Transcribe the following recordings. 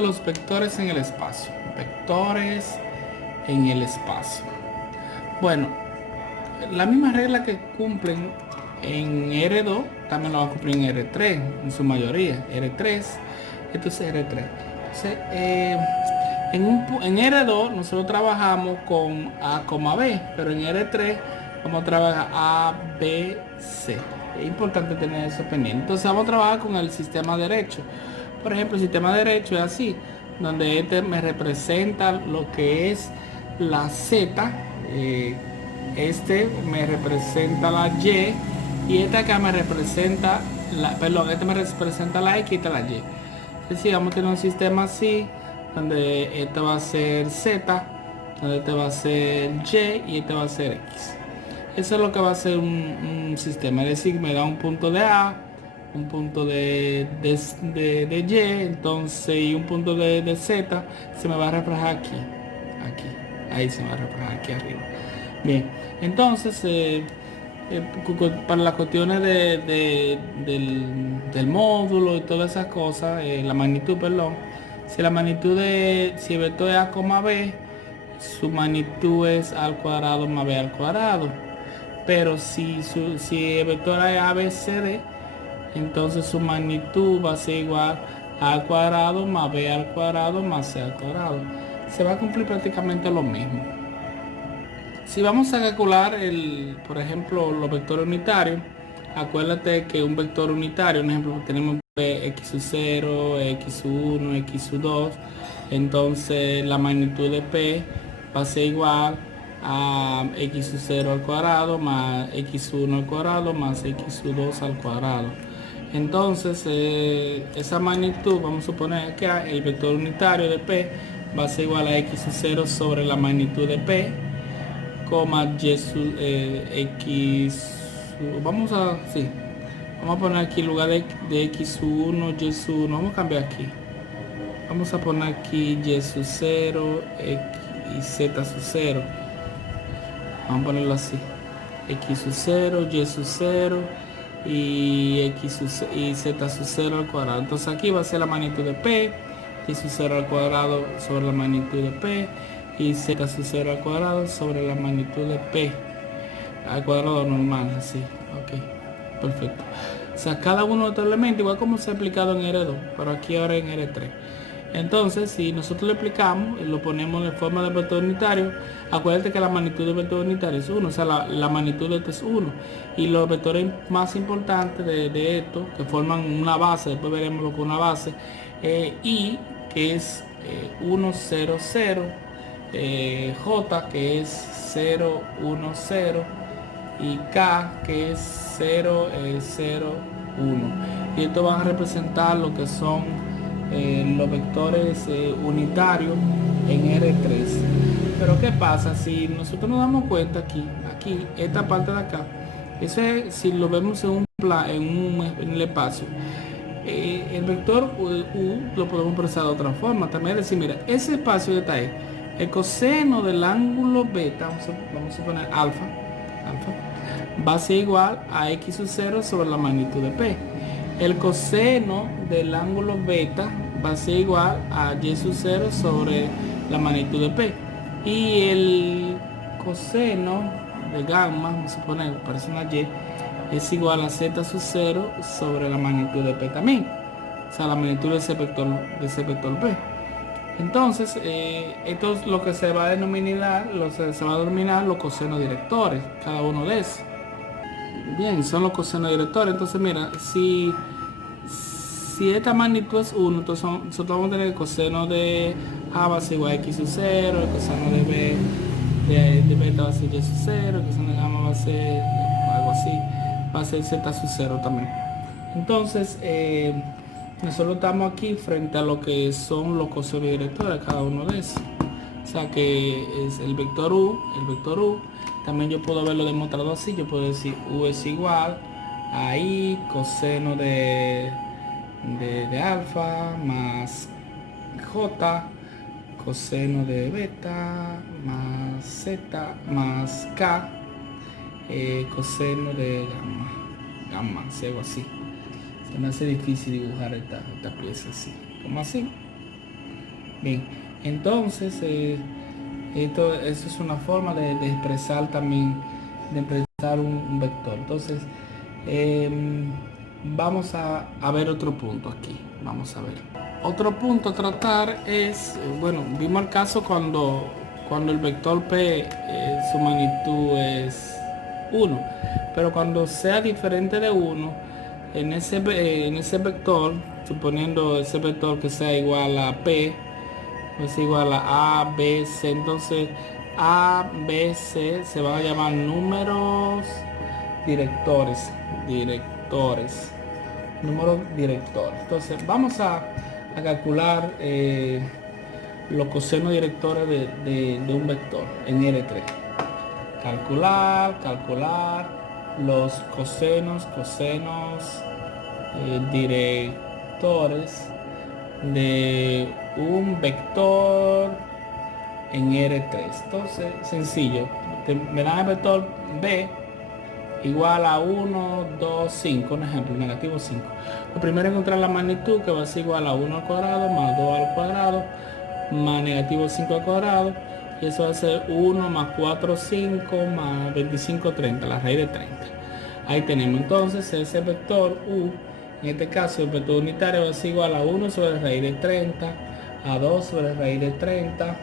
de los vectores en el espacio. Vectores en el espacio. Bueno, la misma regla que cumplen en R2, también lo va a cumplir en R3, en su mayoría. R3, esto es R3. Entonces, en R2 nosotros trabajamos con A, B, pero en R3 vamos a trabajar A, B, C. Es importante tener eso pendiente. Entonces vamos a trabajar con el sistema derecho. Por ejemplo, el sistema derecho es así, donde este me representa lo que es la Z, este me representa la Y, y este acá me representa este me representa la X y esta la Y. Es decir, vamos a tener un sistema así, donde este va a ser Z, donde este va a ser Y y este va a ser X. Eso es lo que va a ser un sistema, es decir, me da un punto de A, un punto de Y, entonces, y un punto de Z, se me va a reflejar aquí, ahí se me va a reflejar aquí arriba. Bien, entonces, para las cuestiones del módulo y todas esas cosas, la magnitud, perdón, si el vector es A, B, su magnitud es A al cuadrado más B al cuadrado. Pero si el vector es A, B, C, D, entonces su magnitud va a ser igual a al cuadrado más B al cuadrado más C al cuadrado. Se va a cumplir prácticamente lo mismo. Si vamos a calcular por ejemplo, los vectores unitarios, acuérdate que un vector unitario, un ejemplo, tenemos x0, x1, x2, entonces la magnitud de P va a ser igual a x0 al cuadrado más x1 al cuadrado más x2 al cuadrado. Entonces, esa magnitud, vamos a suponer que el vector unitario de P va a ser igual a x0 sobre la magnitud de P, x, vamos a poner aquí en lugar de x1, y1, vamos a cambiar aquí. Vamos a poner aquí y sub 0 y z sub 0. Vamos a ponerlo así. X sub 0, y sub 0 y z sub 0 al cuadrado. Entonces aquí va a ser la magnitud de P, y sub 0 al cuadrado sobre la magnitud de P, y z sub 0 al cuadrado sobre la magnitud de P al cuadrado normal, así. Ok, perfecto. O sea, cada uno de estos elementos, igual como se ha aplicado en R2, pero aquí ahora en R3. Entonces, si nosotros lo aplicamos y lo ponemos en forma de vector unitario, acuérdate que la magnitud del vector unitario es 1, o sea, la magnitud de esto es 1. Y los vectores más importantes de esto, que forman una base, después veremos lo que es una base, I, que es 1, 0, 0, J, que es 0, 1, 0, y K, que es 0, 0, 1. Y esto van a representar lo que son los vectores unitarios en R3. Pero ¿qué pasa? Si nosotros nos damos cuenta aquí, esta parte de acá, si lo vemos en en el espacio, el vector U lo podemos expresar de otra forma. También decir, mira, ese espacio que está ahí, el coseno del ángulo beta, vamos a poner alfa, va a ser igual a x sub 0 sobre la magnitud de P. El coseno del ángulo beta va a ser igual a y sub 0 sobre la magnitud de P. Y el coseno de gamma, vamos a poner, parece una Y, es igual a z sub 0 sobre la magnitud de P también. O sea, la magnitud de ese vector P. Entonces, esto es lo que se va a denominar, los cosenos directores, cada uno de esos. Bien, son los cosenos directores. Entonces, mira, si esta magnitud es 1, entonces nosotros vamos a tener el coseno de A va a ser igual a x sub 0, el coseno de B de beta va a ser y sub 0, el coseno de gamma va a ser algo así, va a ser z sub 0 también. Entonces, nosotros estamos aquí frente a lo que son los cosenos directores, cada uno de esos. O sea que es el vector U. También yo puedo haberlo demostrado así. Yo puedo decir U es igual a I coseno de alfa más J coseno de beta más Z más K coseno de gamma, si algo así. Se me hace difícil dibujar esta pieza así. ¿Cómo así? Bien, entonces eso es una forma de expresar también, de expresar un vector. Entonces, vamos a ver otro punto aquí. Vamos a ver. Otro punto a tratar es, bueno, vimos el caso cuando el vector P, su magnitud es 1, pero cuando sea diferente de 1, en ese vector, suponiendo ese vector que sea igual a P, es igual a B, C. Entonces A, B, C se van a llamar números directores. Números directores. Entonces vamos a calcular los cosenos directores de un vector en R3. Calcular los cosenos directores de un vector en R3. Entonces, sencillo. Me dan el vector B igual a 1, 2, 5. Un ejemplo, negativo 5. Lo primero es encontrar la magnitud, que va a ser igual a 1 al cuadrado más 2 al cuadrado más negativo 5 al cuadrado. Y eso va a ser 1 más 4, 5 más 25, 30, la raíz de 30. Ahí tenemos entonces ese vector U. En este caso el vector unitario va a ser igual a 1 sobre raíz de 30, a 2 sobre raíz de 30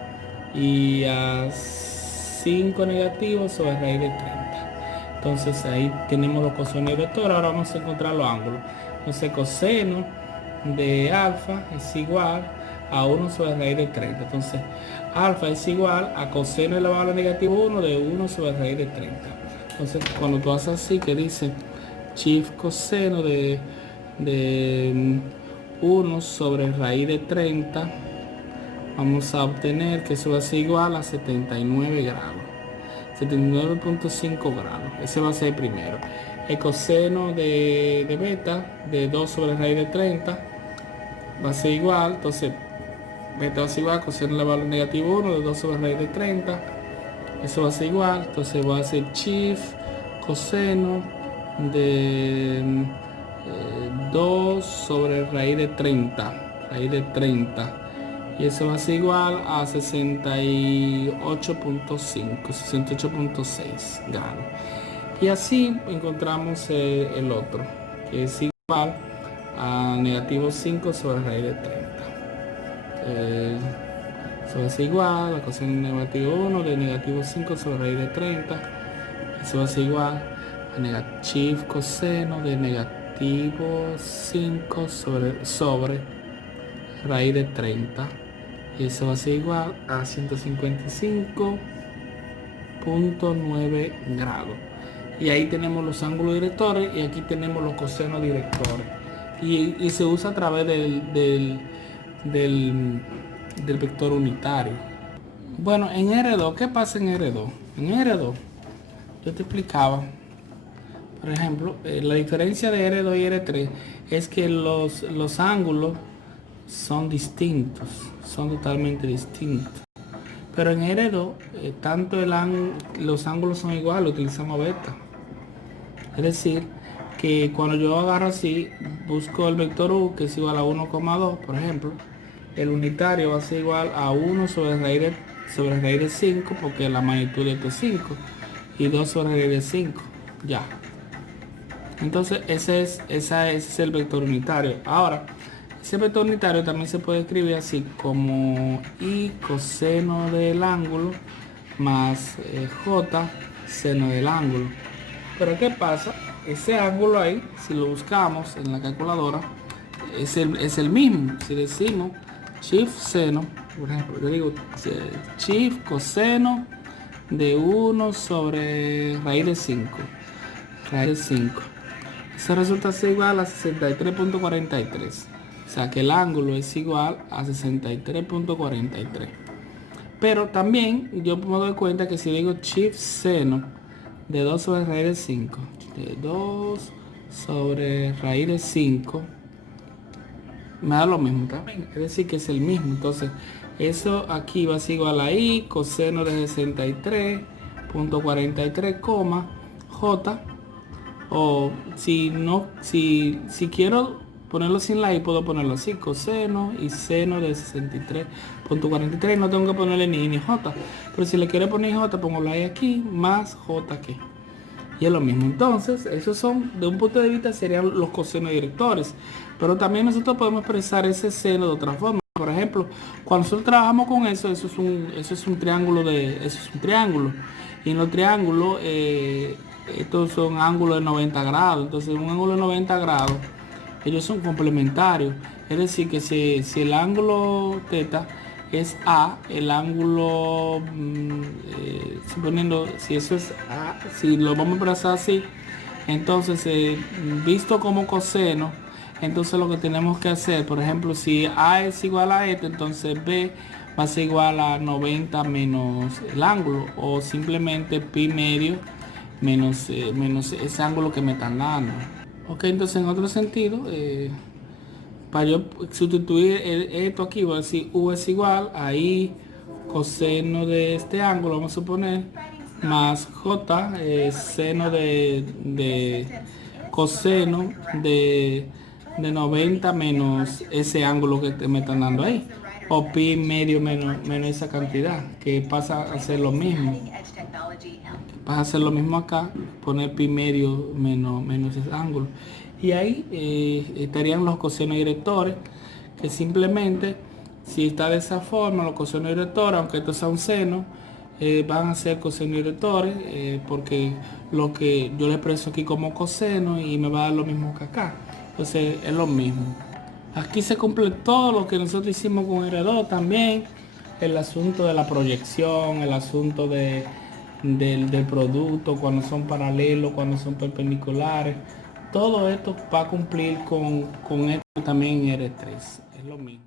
y a 5 negativos sobre raíz de 30. Entonces ahí tenemos los cosenos y vectores. Ahora vamos a encontrar los ángulos. Entonces coseno de alfa es igual a 1 sobre raíz de 30. Entonces alfa es igual a coseno elevado a la negativo 1 de 1 sobre raíz de 30. Entonces cuando tú haces así, que dice chief coseno de 1 sobre raíz de 30, vamos a obtener que eso va a ser igual a 79 grados. 79.5 grados. Ese va a ser el primero. El coseno de beta de 2 sobre raíz de 30 va a ser igual. Entonces beta va a ser igual a coseno elevado al negativo 1 de 2 sobre raíz de 30. Eso va a ser igual. Entonces va a ser chief coseno de 2 sobre raíz de 30. Raíz de 30. Y eso va a ser igual a 68.6 grados. Y así encontramos el otro, que es igual a negativo 5 sobre raíz de 30. Eso va a ser igual a coseno negativo 1 de negativo 5 sobre raíz de 30. Eso va a ser igual a negativo coseno de negativo 5 sobre raíz de 30. Y eso va a ser igual a 155.9 grados. Y ahí tenemos los ángulos directores y aquí tenemos los cosenos directores. Y se usa a través del vector unitario. Bueno, en R2, ¿qué pasa en R2? En R2, yo te explicaba, por ejemplo, la diferencia de R2 y R3 es que los ángulos son distintos, son totalmente distintos. Pero en R2, tanto los ángulos son iguales, utilizamos beta. Es decir, que cuando yo agarro así, busco el vector U, que es igual a 1,2, por ejemplo, el unitario va a ser igual a 1 sobre raíz de 5, porque la magnitud de esto es 5, y 2 sobre raíz de 5, ya. Entonces ese es el vector unitario. Ahora, ese vector unitario también se puede escribir así como I coseno del ángulo más J seno del ángulo. Pero ¿qué pasa? Ese ángulo ahí, si lo buscamos en la calculadora, es el mismo. Si decimos chief seno, por ejemplo, yo digo chief coseno de 1 sobre raíz de 5. Raíz de 5. Eso resulta ser igual a 63.43. O sea que el ángulo es igual a 63.43. Pero también yo me doy cuenta que si digo chief seno de 2 sobre raíz de 5, de 2 sobre raíz de 5, me da lo mismo también. Es decir, que es el mismo. Entonces, eso aquí va a ser igual a I coseno de 63.43, J. O si quiero ponerlo sin la i, puedo ponerlo así, coseno y seno de 63.43, no tengo que ponerle ni i ni j, pero si le quiero poner j, pongo la i aquí, más j aquí. Y es lo mismo. Entonces, esos son, de un punto de vista, serían los cosenos directores. Pero también nosotros podemos expresar ese seno de otra forma. Por ejemplo, cuando nosotros trabajamos con eso, eso es un triángulo eso es un triángulo. Y en los triángulos, estos son ángulos de 90 grados. Entonces, un ángulo de 90 grados, ellos son complementarios. Es decir, que si el ángulo teta es A, el ángulo, suponiendo, si eso es A, si lo vamos a expresar así, entonces, visto como coseno, entonces lo que tenemos que hacer, por ejemplo, si A es igual a esto, entonces B va a ser igual a 90 menos el ángulo, o simplemente pi medio menos ese ángulo que me están dando. Ok, entonces en otro sentido, para yo sustituir esto aquí, voy a decir u es igual a i coseno de este ángulo, vamos a suponer, más j seno de coseno de 90 menos ese ángulo que me están dando ahí, o pi medio menos esa cantidad, que pasa a ser lo mismo. Vas a hacer lo mismo acá, poner pi medio menos ese ángulo. Y ahí estarían los cosenos directores, que simplemente, si está de esa forma, los cosenos directores, aunque esto sea un seno, van a ser cosenos directores, porque lo que yo le expreso aquí como coseno y me va a dar lo mismo que acá. Entonces es lo mismo. Aquí se cumple todo lo que nosotros hicimos con R2 también. El asunto de la proyección, el asunto del producto, cuando son paralelos, cuando son perpendiculares. Todo esto va a cumplir con esto también en R3. Es lo mismo.